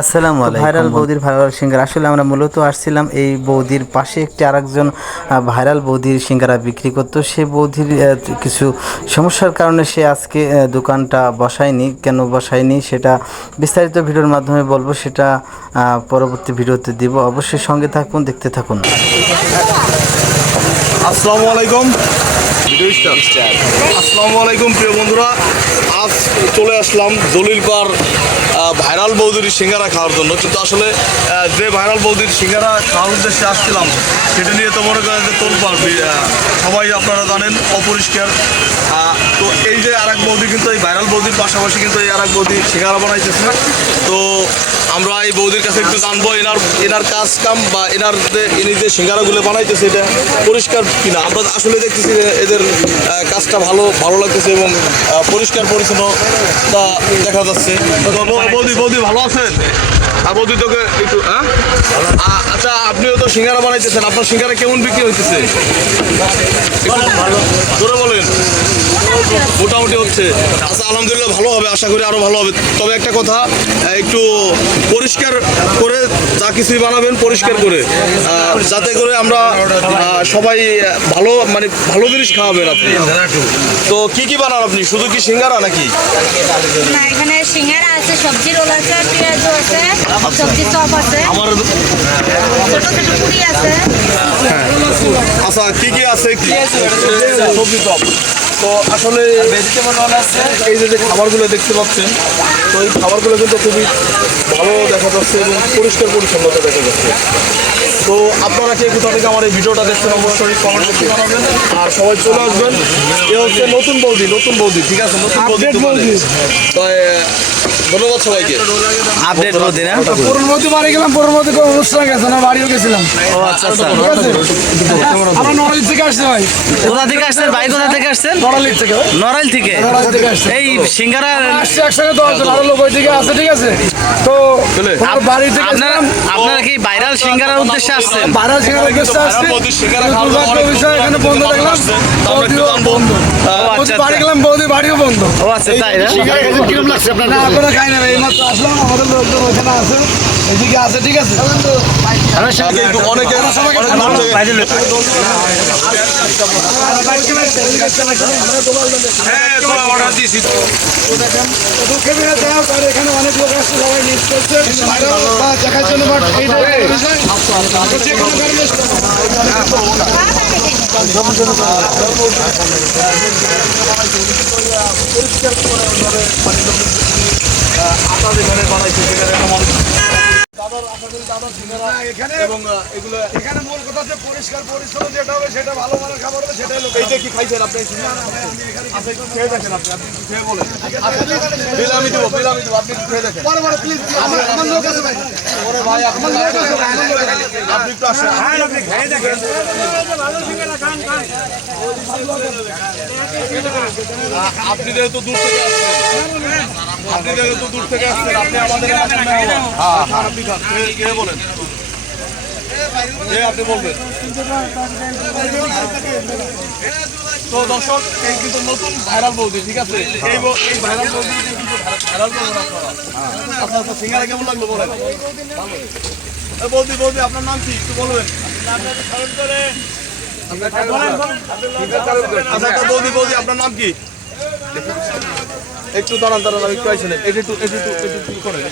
আসসালামু আলাইকুম। ভাইরাল বৌদির ভাইরাল সিঙ্গারা, আসলে আমরা মূলত আসছিলাম এই বৌদির পাশে একটি আরেকজন ভাইরাল বৌদির সিঙ্গারা বিক্রি করতো। সে বৌদির কিছু সমস্যার কারণে সে আজকে দোকানটা বসায়নি। কেন বসায়নি সেটা বিস্তারিত ভিডিওর মাধ্যমে বলবো, সেটা পরবর্তী ভিডিওতে দিব। অবশ্যই সঙ্গে থাকুন, দেখতে থাকুন। আসসালামু আলাইকুম। আসসালামু আলাইকুম প্রিয় বন্ধুরা, আজ চলে আসলাম জলিলপাড় ভাইরাল বৌদির সিঙ্গারা খাওয়ার জন্য। কিন্তু আসলে যে ভাইরাল বৌদির সিঙ্গারা খাওয়ার উদ্দেশ্যে আসছিলাম সেটা নিয়ে তো মনে করেন যে তোলপাড়, সবাই আপনারা জানেন অপরিষ্কার। তো এই যে আর এক বৌদি কিন্তু এই ভাইরাল বৌদির পাশাপাশি কিন্তু এই আর এক বৌদি সিঙ্গারা বানাইতেছে। তো আমরা এই বৌদির কাছে একটু জানবো এনার কাজ কাম বা ইনি যে সিঙ্গারাগুলো বানাইতেছে এটা পরিষ্কার কিনা। আমরা আসলে দেখতেছি যে এদের কাজটা ভালো লাগতেছে এবং পরিষ্কার পরিচ্ছন্নতা দেখা যাচ্ছে। বৌদি ভালো আছেন? আর বৌদি তোকে একটু আচ্ছা, আপনিও তো সিঙ্গারা বানাইতেছেন, আপনার সিঙ্গারা কেমন বিক্রি হইতেছে? ধরে বলেন। মোটামুটি হচ্ছে। আচ্ছা, আলহামদুলিল্লাহ ভালো হবে, আশা করি আরও ভালো হবে। তবে একটা কথা, একটু পরিষ্কার করে যা কিছুই বানাবেন পরিষ্কার করে, যাতে করে আমরা সবাই ভালো জিনিস খাওয়াবেন আপনি। তো কি বানান আপনি? শুধু কি সিঙ্গারা নাকি? না, এখানে সিঙ্গারা আছে, সবজি রোল আছে, পেঁয়াজু আছে, সবজি চপ আছে, আমার ছোট ছোট পুরি আছে। আচ্ছা, কি আছে? সবজি চপ। তো আসলে ভেজিটেবল রোল আছে। এই যে খাবারগুলো দেখতে পাচ্ছেন, তো এই খাবারগুলো কিন্তু খুবই ভালো দেখা যাচ্ছে এবং পরিষ্কার পরিচ্ছন্নতা দেখা যাচ্ছে। তো আপনারা কে কোথা থেকে আমার এই ভিডিওটা দেখছেন অবশ্যই কমেন্ট করতে জানাবেন, আর সবাই চলে আসবেন। এ হচ্ছে নতুন বৌদি, ঠিক আছে? নতুন বৌদি। তো ধন্যবাদ সবাইকে। আপডেট বৌদি না? পুরনমতি বাড়ি গেলাম, পুরনমতি অনুষ্ঠান গেছে না, বাড়িও গেছিলাম। আমরা নড়াইল থেকে আসছি ভাই। কোথা থেকে আসছেন ভাই? কোথা থেকে আসছেন? নড়াইল থেকে। নড়াইল থেকে। এই সিঙ্গারা আসছে একসাথে 10 জন, আরো লোক ওই দিকে আছে, ঠিক আছে? তো বাড়ি থেকে আপনারা কি ভাইরাল সিঙ্গারার উদ্দেশ্যে আসছেন? ভাইরাল সিঙ্গারা উদ্দেশ্যে আসছে। এখানে বন্ধ দেখলাম, বন্ধ। বাড়ি গেলাম, বৌদি বাড়িও বন্ধ। ও আচ্ছা, তাই না? কিরকম লাগছে আপনার? না, আপনারা খাই না, এই মাত্র আসলাম, আমাদের লোকজন ওখানে আছে, এদিকে আছে, ঠিক আছে? এখানে অনেক লোক আসছে, সবাই মিস করছে দেখার জন্য। বাট আপনাদের ঘরে বানাইছে এখানে মূল কথা হচ্ছে পরিষ্কার পরিচ্ছন্ন যেটা হবে সেটা ভালো মানের খাবার হবে, সেটাই লোক। এইটা কি খাইছেন আপনি? আচ্ছা, একটু খেয়ে দেখেন আপনি একটু খেয়ে বলেন। বিল আমি দেবো, আপনি একটু খেয়ে দেখেন। প্লিজ, আমার লোক আছে ভাই। ওরে ভাই, আপনি একটু আসেন, আপনি খেয়ে দেখেন। আপনি যেহেতু দূর থেকে আসছেন, আপনি আমাদের আপনি খান, খেয়ে বলেন। আপনি বলবেন। তো দর্শক, এই কিন্তু নতুন ভাইরাল বৌদি, ঠিক আছে? এই ভাইরাল বৌদি কিন্তু ভাইরাল করবেন আপনারা। আচ্ছা, সিঙ্গারা কেমন লাগলো বলেন? বৌদি আপনার নাম কি একটু বলবেন? আচ্ছা, বৌদি আপনার নাম কি? একটু দাঁড়ান, আমি একটু আইসেন, একটু করেন।